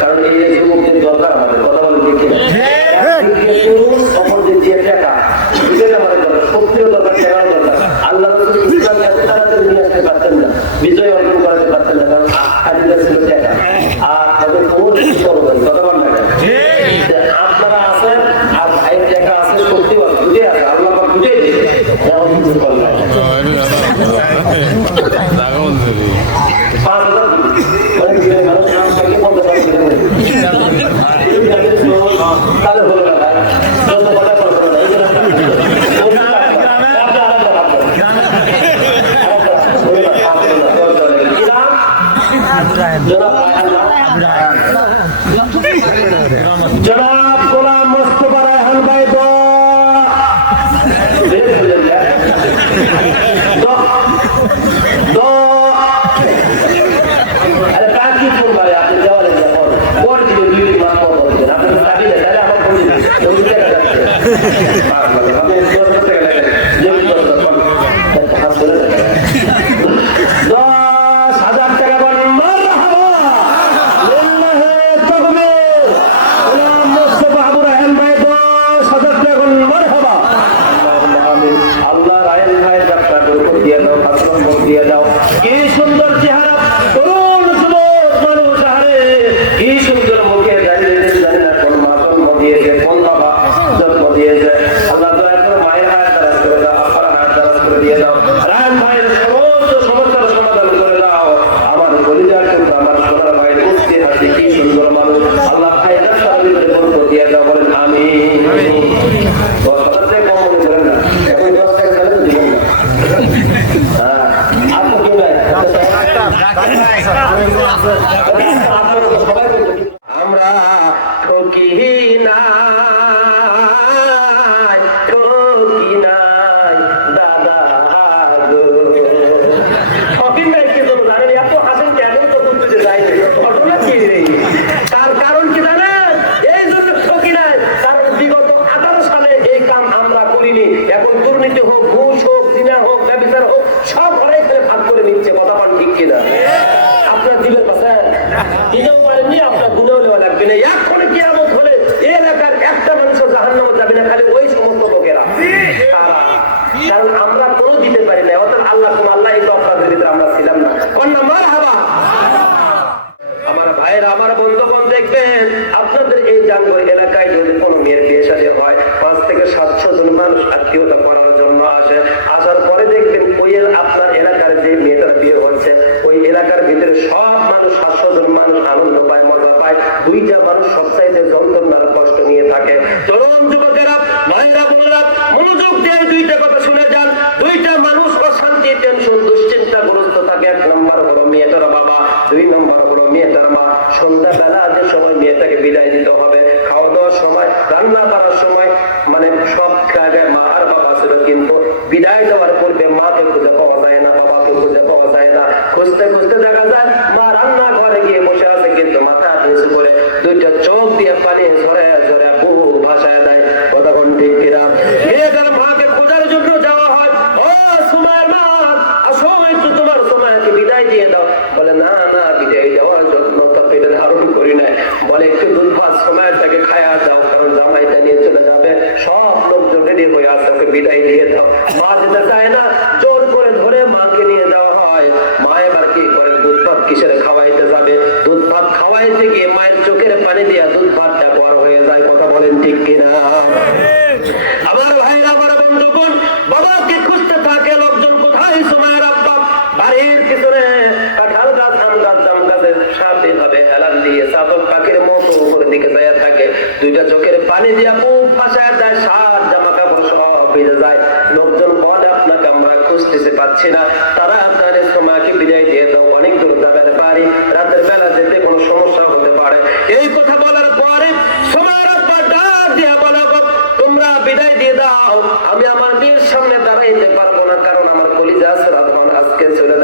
কারণ এই যুবকদের দরকার আমাদের কথা বলে অপরদের যে টাকা সত্যিও দরকার টাকাও দরকার। আল্লাহ ইসলাম এত তাড়াতাড়ি নিয়ে আসতে পারতেন না, বিজয় অর্জন করাতে পারতেন না, কারণ হাজিরা ছিল টাকা আর তাদের কোন কথা বল না। আপনারা আছেন আর ভাইয়ের টাকা আছে, সত্যি বল বুঝে আছে, আল্লাহ বুঝে দিয়েছে এমন কিছু বল না। 5,000 তাহলে হলো না জনাব গোলাম মোস্তফা রায়হান ভাই দিয়ে দাও। কি সুন্দর চেহারা, তরুণ যুবক মানুষ, আরে কি সুন্দর মুখে দাঁড়িয়ে জানি না কোন মা জন্ম দিয়েছে, কোন বাবা জন্ম দিয়েছে। আল্লাহ দয়া করে মায়ের হাত দারাজ করে দাও, আপনার হাত দারাজ করে দিয়ে দাও। রায়হান ভাইয়ের সমস্ত সমস্যার সমাধান করে দাও। আমার পরিবার কিন্তু আমার সোনার ভাইয়ের মুক্তি হাতে কি সুন্দর মানুষ, আল্লাহ ভাইয়ের সার্বিক বরকত দিয়ে দাও, বলেন আমিন। কথাতে কম মনে করেন না, এখন 10 টাকা দিবেন না। আমরা ঠকি নাই, ঠকি নাই দাদা গো, ঠকি নাই কি জন্য জানেন? এত হাসেন কেন? তো বুঝতে যাইনি ঘটনা কি রে, তার কারণ কি জানেন? এই জন্য ঠকি নাই, কারণ বিগত 18 সালে এই কাম আমরা করিনি। এখন দুর্নীতি হোক, ঘুষ হোক, জিনা হোক, ব্যভিচার হোক, সব ঘরে ভাগ করে নিচ্ছে। কথা পান ঠিক কিনা? আপনার দিবেন পাচ্ছেন দিনেও পারেননি, আপনার গুণেও নেওয়া লাগবে না। এখন কিয়ামত হলে এই এলাকার একটা মানুষও জাহান্নামে যাবে না, খালি ওই সমস্ত লোকেরা। কারণ আমরা কোনো দিতে পারি না, অর্থাৎ আল্লাহ এই তো আপনাদের ভিতরে আমরা ছিলাম না। কন্যা মারহাবা। আমার ভাইয়েরা, আমার বন্ধুগণ, দেখবেন আপনাদের এই জানগর এলাকায় যদি কোনো মেয়ের বিয়ে শাদী হয়, 5 থেকে 700 জন মানুষ আত্মীয়তা করার জন্য আসে। আসার পরে দেখবেন ওই আপনার এলাকার যে মেয়েটার বিয়ে হচ্ছে, ওই এলাকার ভিতরে সব মানুষ 700 জন মানুষ আনন্দ পায়, মজা পায়। 2টা মানুষ সবচাইতে যন্ত্রণার কষ্ট নিয়ে থাকে। তরুণ যুবকেরা, ভাইয়েরা, বোনেরা, মনোযোগ দিয়ে 2টা কথা শুনে যান। 2টা মানুষ অশান্তি, টেনশন, দুশ্চিন্তাগ্রস্ত থাকে। 1 নম্বর হলো মেয়েটার বাবা, 2 নম্বর হলো মেয়েটার মা। সন্ধ্যাবেলা যে সময় মেয়েটাকে বিদায় দিতে হবে, খাওয়া দাওয়ার সময়, রান্না করার সময়, মানে সব জায়গায় মা আর বাবা ছিল, কিন্তু বিদায় দেওয়ার পূর্বে মাকে খুঁজে পাওয়া যায় না, বাবাকে খুঁজে পাওয়া যায় না। খুঁজতে খুঁজতে দেখা যায় মা রান্না ঘরে গিয়ে বসে আছে, কিন্তু মাথা নিচু করে 2টা চোখ দিয়ে পানি ঝরে ঝরে বুড়ো ভাসায় দেয়। কথা কোন ঠিক কিনা? মেয়েটার মাকে খোঁজার জন্য যাওয়া হয়। ও সুমাইয়ার মা, আসো একটু তোমার সুমাইয়াকে বিদায় দিয়ে দাও। বলে না না, বিদায় দেওয়ার জন্য তো পেটে ধারণ করি নাই। বলে একটু দুধ ভাত সুমাইয়াটাকে খায়া দাও, কারণ জামাইটা নিয়ে চলে যাবে, সব লোকজন রেডি হয়ে আসে, ওকে বিদায় দিয়ে দাও। মা যেতে চায় না, জোর করে ধরে মাকে নিয়ে যাওয়া হয়। মা এবার কি করে, দুধ ভাত কিসের খাওয়াইতে যাবে, দুধ ভাত খাওয়াইতে গিয়ে মায়ের চোখের পানি দিয়ে দুধ ভাতটা পর হয়ে যায়। কথা বলেন ঠিক কিনা? আমার ভাইরা, আমার বন্ধুগণ, বাবাকে খুঁজতে থাকে লোকজন। কোথায় সুমাইয়ার আব্বা? বাড়ির পিছনে কাঁঠাল গাছ, আম গাছ, জাম গাছের সাথে ভাবে হেলান দিয়ে চাতক পাখির মতো উপরের দিকে যায় থাকে। 2টা চোখের পানি দিয়ে বুক ভাসায় যায়, শার্ট জামা কাপড় সব ভিজে যায়। লোকজন বলে আপনাকে আমরা খুঁজতেছে পাচ্ছি না। তারা আপনার মাকে বিদায় দিয়ে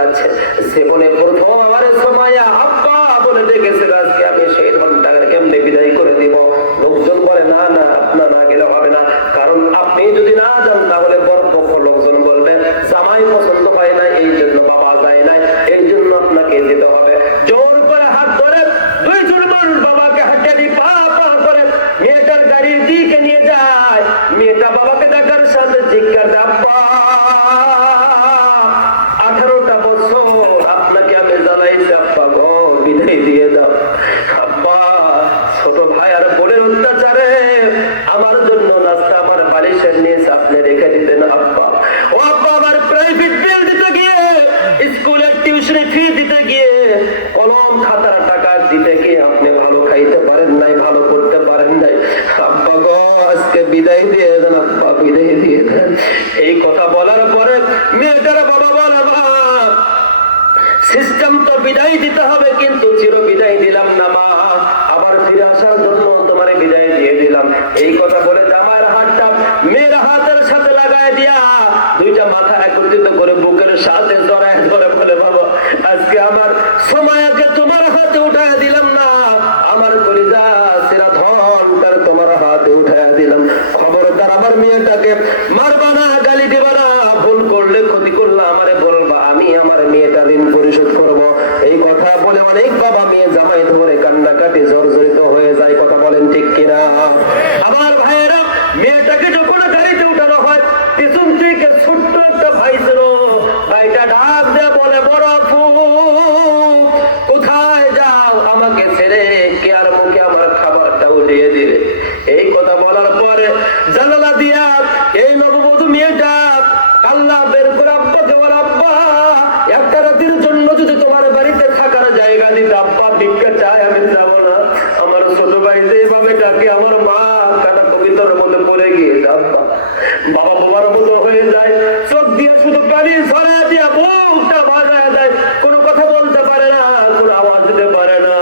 যাচ্ছে। জীবনে প্রথম আমার সময়া আব্বা বলে ডেকেছে, আজকে আমি সেই ধনটাকে কেমনে বিদায় করে দিব। লোকজন বলে না না, আপনার না গেলে হবে না, কারণ আপনি যদি না যান তাহলে বড় পক্ষ লোকজন বলবে জামাই পছন্দ হয় না, এই জন্য বাবা যায় নাই, এই জন্য আপনাকে যেতে হবে। জোর করে হাত ধরে দুইজন মানুষ বাবাকে হাঁটিয়ে দিয়ে পা পা করে মেয়েটার গাড়ির দিকে নিয়ে যায়। মেয়েটা বাবাকে দেখার সাথে জিজ্ঞাসা, আব্বা 18টা বছর আপনাকে আমি জ্বালাইছি, আব্বা গো বিদায় দিয়ে দাও। আব্বা ছোট ভাই আর বোনের অত্যাচারে আমার জন্য রাস্তা আমার বালিশের নিয়ে আপনি রেখে দিতেন আব্বা। ও আব্বা, আমার প্রাইভেট বিল দিতে গিয়ে, স্কুলের টিউশনি ফি দিতে গিয়ে, কলম খাতার টাকা দিতে গিয়ে আপনি ভালো খাইতে পারেন নাই, ভালো করতে পারেন নাই। আব্বা গো আজকে বিদায় দিয়ে দেন আব্বা, বিদায় দিয়ে দেন। এই কথা বলার পরে মেয়েটার বাবা বলে, মা সিস্টেম তো বিদায় দিতে হবে, কিন্তু চির বিদায় দিলাম না মা, আবার ফিরে আসার জন্য তোমার বিদায় দিয়ে দিলাম। এই কথা বলে জামাইয়ের হাতটা মেয়ের হাতের সাথে লাগায় দিয়া দুইটা মাথা একত্রিত করে বুকের সাথে জড়ায় ধরে বলে, বাবা আজকে আমার সময়কে তোমার হাতে উঠায় দিলাম না, আমার কলিজা সেরা ধনটার তোমার হাতে উঠায় দিলাম। খবরদার আমার মেয়েটাকে মারবা না, গালি দিবা না, ভুল করলে ক্ষতি করলে আমারে বলবা, আমি আমার মেয়েটা ঋণ পরিশোধ করব। এই কথা বলে অনেক বাবা মেয়ে জামাই ধরে কান্নাকাটি জর্জরিত হয়ে যায়। কথা বলেন ঠিক কিনা? আমার ভাইয়েরা, মেয়েটাকে যখন গাড়িতে উঠানো হয়, পিছন থেকে ছোট্ট একটা ভাই ছিল, ভাইটা ডাক দিয়ে বলে, বড় আপু কোথায় যাও, আমাকে ছেড়ে কে আর মুখে আমার খাবারটা উঠিয়ে দিবে। এই কথা বলার পরে জানালা দিয়া এই নববধূ মেয়েটা আল্লাহ বের করে আব্বাকে বলে, আব্বা একটা রাতের জন্য যদি তোমার বাড়িতে থাকার জায়গা দিতে, আব্বা ভিক্ষা চায় আমি যাবো না। আমার ছোট ভাই যেভাবে ডাকে আমার মা কাটা কবিতার মধ্যে পড়ে গিয়েছে, আব্বা বাবা বাবার মতো হয়ে যায়, চোখ দিয়ে শুধু পানি ছড়া দিয়া বুকটা বাজায় দেয়, কোনো কথা বলতে পারে না, কোনো আওয়াজ দিতে পারে না।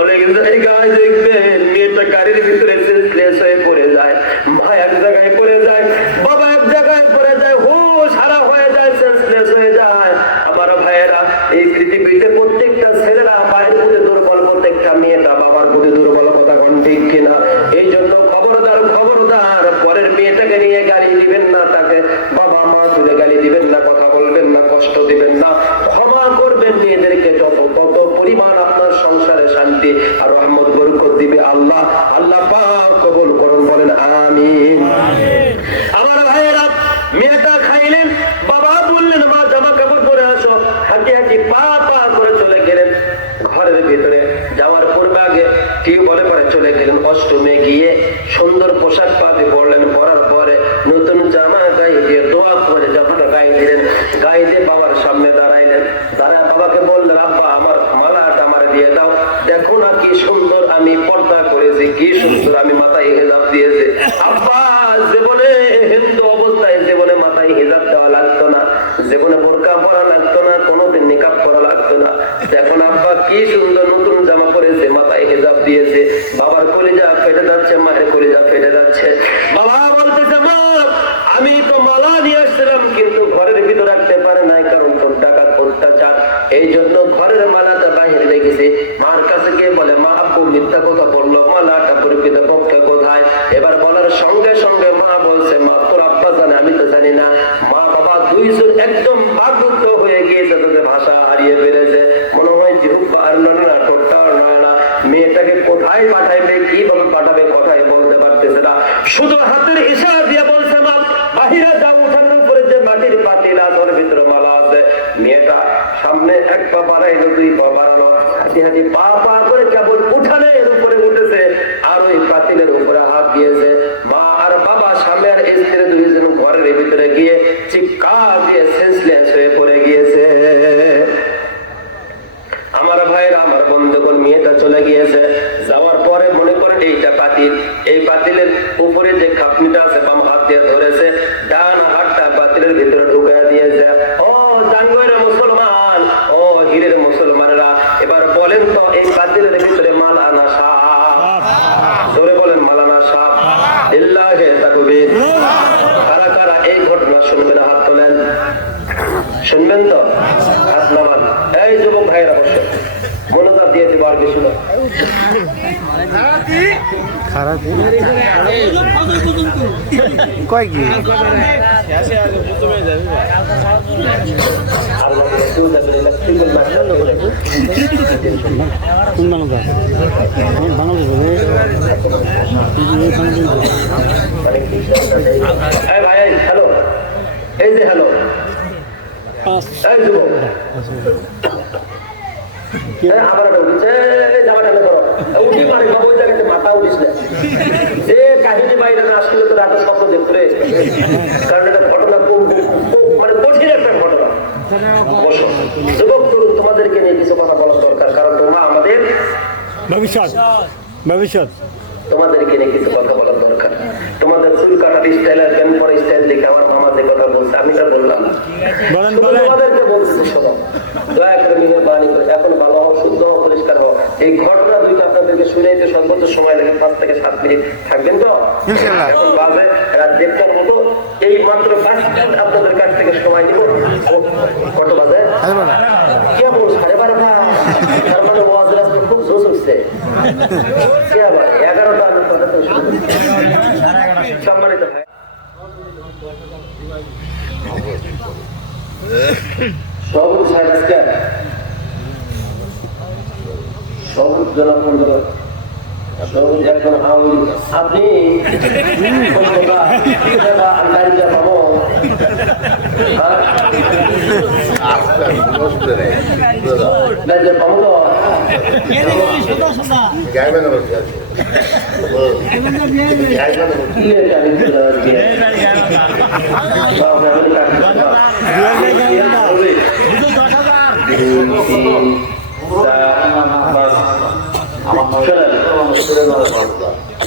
অনেক জায়গায় দেখবেন মেয়েটা গাড়ির ভিতরে সেন্সলেস হয়ে পড়ে যায়, মা এক জায়গায় পড়ে যায়, বাবা এক জায়গায় পড়ে যায়, হুঁশ হারা হয়ে যায়, সেন্সলেস হয়ে যায়। আমার ভাইয়েরা, এই পৃথিবীতে প্রত্যেকটা ছেলেরা মায়ের প্রতি দুর্বল, প্রত্যেকটা মেয়েটা বাবার প্রতি দুর্বল। কথা কোন ঠিক কিনা? এই জন্য খবরদার খবরদার, পরের মেয়েটাকে নিয়ে গালি দিবেন না, তাকে বাবা মা তুলে গালি দিবেন না, কথা বলবেন না, কষ্ট দিবেন না, ক্ষমা করবেন মেয়েদেরকে। যত তত পরিমাণ আপনার সংসারে শান্তি আর রহমত বরকত দিবে আল্লাহ। আল্লাহ পাক কবুল করুন, বলেন আমিন। আমার ভাইয়েরা, মেয়েটা খাইলেন, বাবা বললেন মা জামা কাপড় পরে আসো, হাঁটি হাঁটি পা পা করে চলে গেলেন ঘরের ভিতরে। যাওয়ার পূর্বে আগে টিউবওয়েলে পরে চলে গেলেন অষ্টমে গিয়ে সুন্দর পোশাক পাতে পরলেন, পরার পরে নতুন জামা গায়ে দিয়ে দোয়া করে জামাটা গায়ে দিলেন, গায়ে দিয়ে বাবার সামনে দাঁড়াইলেন। দাঁড়ায় বাবাকে বললেন, আব্বা আমার মালাটা আমার দিয়ে দাও, দেখো না কি সুন্দর আমি পর্দা করেছি, কি সুন্দর আমি মাথায় হেজাব দিয়েছি। আব্বা জীবনে হিন্দু অবস্থায় জীবনে মাথায় হেজাব দেওয়া লাগতো না, জীবনে বোরকা পরা লাগতো না, কোনোদিন নিকাব করা লাগতো না। দেখুন আব্বা কি সুন্দর নতুন জামা পরেছে, মাথায় হেজাব দিয়েছে। বাবার কলিজা ফেটে যাচ্ছে, মায়ের কলিজা ফেটে যাচ্ছে। বাবা বলতেছে, মা আমি তো মালা নিয়ে আসছিলাম, কিন্তু ঘরের ভিতর রাখতে পারে নাই, কারণ তোর ডাকাত অত্যাচার, এই জন্য ঘরের মালাটা বাহিরে রেখেছি। মার কাছে গিয়ে বলে, মা আপু মিথ্যা কথা বললো, মালাটা পরিচিত পক্ষে কোথায়? এবার বলার সঙ্গে সঙ্গে মা বলছে, মা তোর আব্বা জানে, আমি তো জানি না। মা বাবা দুইজন একদম বাকরুদ্ধ হয়ে গিয়েছে, তাদের ভাষা হারিয়ে ফেলেছে, মনে হয় জিহ্বা আর নয় না, ঠোঁটটা আর নয় না। মেয়েটাকে কোথায় পাঠাইবে, কিভাবে পাঠাবে, কথাই বলতে পারতেছে না, শুধু হাতের ইশারা দিয়ে বলছে, মা বাহিরে যাও, উঠানোর উপরে যে মাটির পাতিল আছে ভিতরে মালা আছে। মেয়েটা সামনে এক পা বাড়াইলো, দুই পা বাড়ালো, হাঁটি হাঁটি পা পা করে কেবল উঠানের উপরে উঠেছে, আর ওই পাতিলের উপরে হাত দিয়েছে। মা আর বাবা স্বামী আর স্ত্রী দুইজন ঘরের ভিতরে গিয়ে চিৎকার দিয়ে সেন্সলেস হয়ে পড়ে গিয়েছে। আমার ভাইরা, আমার বন্ধুগণ, মেয়েটা চলে গিয়েছে। যাওয়ার পরে মনে করেন এইটা পাতিল, এই পাতিলের উপরে যে খাপনিটা আছে বাম হাত দিয়ে ধরেছে, ডান হাতটা পাতিলের ভিতরে ঢুকাইয়া দিয়েছে। ও জাঙ্গের মুসলমান, ও হীরের মুসলমানেরা, এবার বলেন তো এই পাতিলের ভিতরে মাল আনা সাপ, ধরে বলেন মালানা সাপ। লিল্লাহি তাকবীর। কারা কারা এই ঘটনা শুনবেন হাত তোলেন? শুনবেন তো? আর কিছু না খারাপ কয় কি ভাই হ্যালো এই যে হ্যালো আবার জামাটা করো উঠি মানে ওই জায়গাতে মাথা উঠিস না যে কাহিনী বাইরে না আসলে তো রাতের স্বপ্ন দেখতে কারণ এটা ঘটনা মানে কঠিন একটা ঘটনা যুবক তরুণ তোমাদেরকে নিয়ে কিছু কথা বলা দরকার কারণ তোমরা আমাদের ভবিষ্যৎ তোমাদেরকে নিয়ে কিছু কথা বলার দরকার তোমাদের চুল কাটার স্টাইল আর প্যান্ট পরা স্টাইল দেখে আমার মামা যে কথা বলছে আমি তা বললাম তোমাদেরকে বলতেছি সবাই দয়া করে মেহেরবানি করে এখন ভালো হও শুদ্ধ হও পরিষ্কার হও এই ঘটনা দুইটা আপনাদেরকে শুনেতে সর্বোচ্চ সময় লাগে 5 থেকে 7 মিনিট থাকবেন তো এখন বাজে রাত 1:30টার মতো এই মাত্র 5 মিনিট আপনাদের কাছ থেকে সময় নিব কত বাজে কেমন 12:30 তার মানে ওয়াজের আজকে খুব জোশ হচ্ছে কি আবার 11টা আমি কথা সম্মানিত ভাই সবুজ সাহেব সবুজ জনপন্ড সবুজ একজন আওয়ামী আপনি পাবো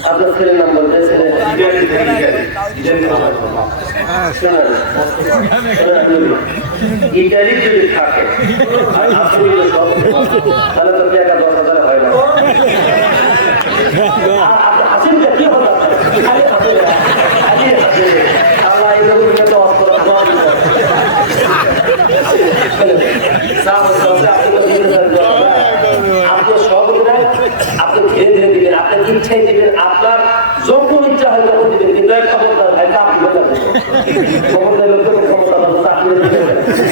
আপনার ছেলের নাম বলতে ইটালি যদি থাকে তাহলে তো টাকা 10,000 হয় না আসেন কি হলো আপনি ধীরে ধীরে দিবেন আপনার ইচ্ছাই দিবেন আপনার যখন ইচ্ছা হয় তখন দিবেন কিন্তু এক খবরদার ভাই আপনি খবরদার লোকের ক্ষমতা আপনি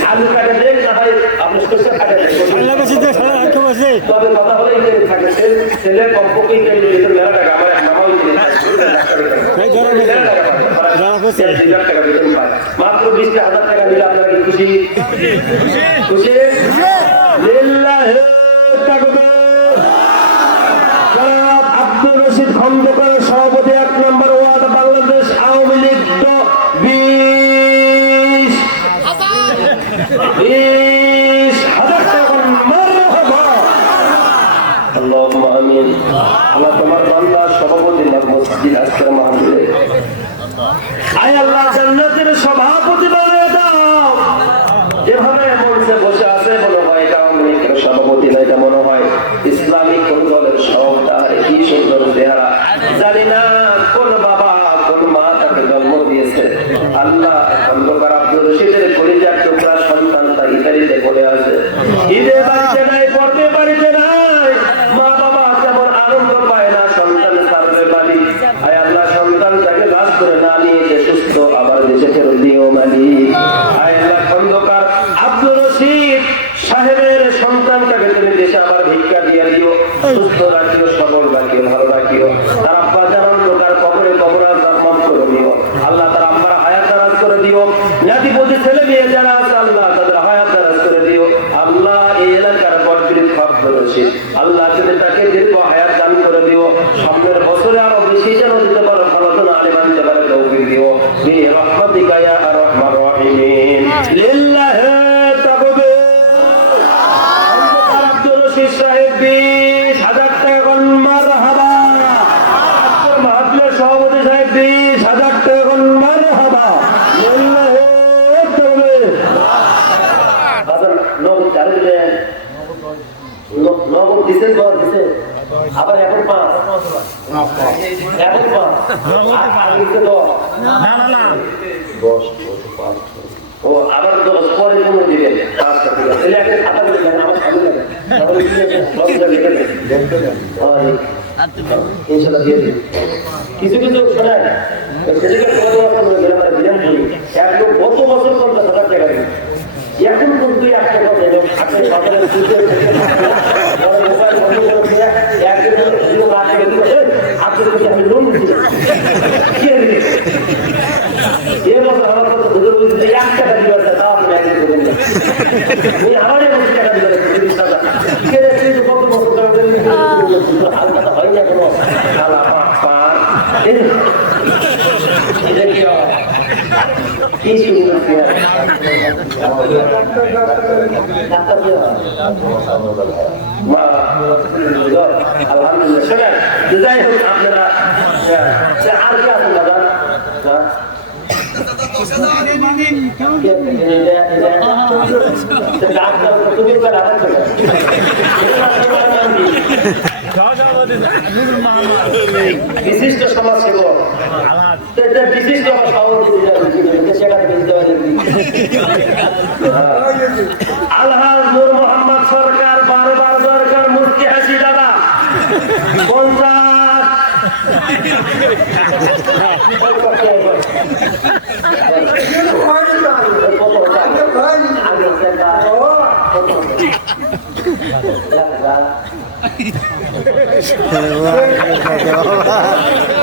আলু কাটে দেন না হয় আপনি শস্য কাটে তবে কথা হলে থাকে ছেলে কমপক্ষে মেলা টাকা আমার নামাও মাত্র 20,000 টাকা দিলে আপনারা খুশি খুশি আব্দুর রশিদ খন্দকারের সভাপতি 1 নম্বর ওয়ার্ড বাংলাদেশ আওয়ামী লীগ 20,000 টাকা মারহাবা আল্লাহুম্মা আমিন আল্লাহ তোমার বান্দা সভাপতি মসজিদ আজকের মাহফিলে আয় আল্লাহ জান্নাতের সভাপতি বানিয়ে দাও যেভাবে বলছে বসে আছে মনে হয় এটা আওয়ামী লীগের সভাপতি না এটা মনে হয় ইসলামিক কোন দলের সভাপতি কি সুন্দর চেহারা জানি না কোন বাবা কোন মা তাকে জন্ম দিয়েছে আল্লাহ খন্দকার আব্দুর রশিদের পরিজাত টুকরা সন্তানটা ইতালিতে পড়ে আছে ঈদে বাড়িতে নাই পড়তে বাড়িতে নাই মা বাবা তেমন আনন্দ পায় না সন্তান সারবে বাড়ি আয় আল্লাহ সন্তানটাকে লাশ করে না নিয়ে সুস্থ আবার দেশে ফেরত দিও মালিক আয় আল্লাহ খন্দকার আব্দুর রশিদ সাহেবের সন্তানটাকে তুমি দেশে আবার ভিক্ষা দিয়ে দিও সুস্থ রাখিও সবল রাখিও ভালো রাখিও তার আব্বা যেমন লোকার কবরে কবরাজ মাফ করে দিও আল্লাহ তার আব্বার হায়াত দারাজ করে দিও নাতি বুঝি ছেলে মেয়ে যারা আছে আল্লাহ তাদের হায়াত দারাজ করে দিও আল্লাহ এই এলাকার বড়বীর আব্দুর রশিদ আল্লাহ তুমি তাকে দীর্ঘ হায়াত দান করে দিও সামনের বছরে আরো বেশি যেন দিতে পারো ভালো যেন আলিমান জেলার তৌফিক দিও বিরহমাতিকা ইয়া আরহামার রাহিমিন লিল্লাহি তাকবীর আব্দুর রশিদ সাহেব 20,000 টাকা মারহাবা আজকের মাহফিলের সভাপতি সাহেব 20,000 টাকা মারহাবা লিল্লাহি তাকবীর আচ্ছা লোক চালু দেন নগদ দিছেন তো দিছে আবার এখন 5 এখন 5 আর দিতে তো না 10 ও আবার 10 পরে তুমি দিবেন তাহলে একটা খাতা করে দেন আমার ভালো লাগে তাহলে কি আছে বক্সটা লিখে দেন ইনশাআল্লাহ দিয়ে দিন কিছু কিছু শোনেন সেদিকে আমরা দিলাম বলি এক লোক কত বছর 50,000 টাকা দিন এখন কিন্তু একটা কথা আপনি সরকারের মোবাইল বন্ধ করে দিয়ে আপনি আমি লোন দিচ্ছি এবছর আমার কত হুজুর বলছে 1 টাকা দিবার তাও আপনি একদিন করবেন আমার 1 টাকা দিবার 30,000 কিন্তু কত বছর হালকা হয় না কোনো খালা পা এটা কি হয় কি শুরু আলহামদুলিল্লাহ যাই হোক আপনারা আর কি আছেন দাদা বিশিষ্ট সমাজ সেবক বিশিষ্ট আলহাজ নূর মোহাম্মদ সরকার 12 দরকার মুফতি হাজি দাদা 50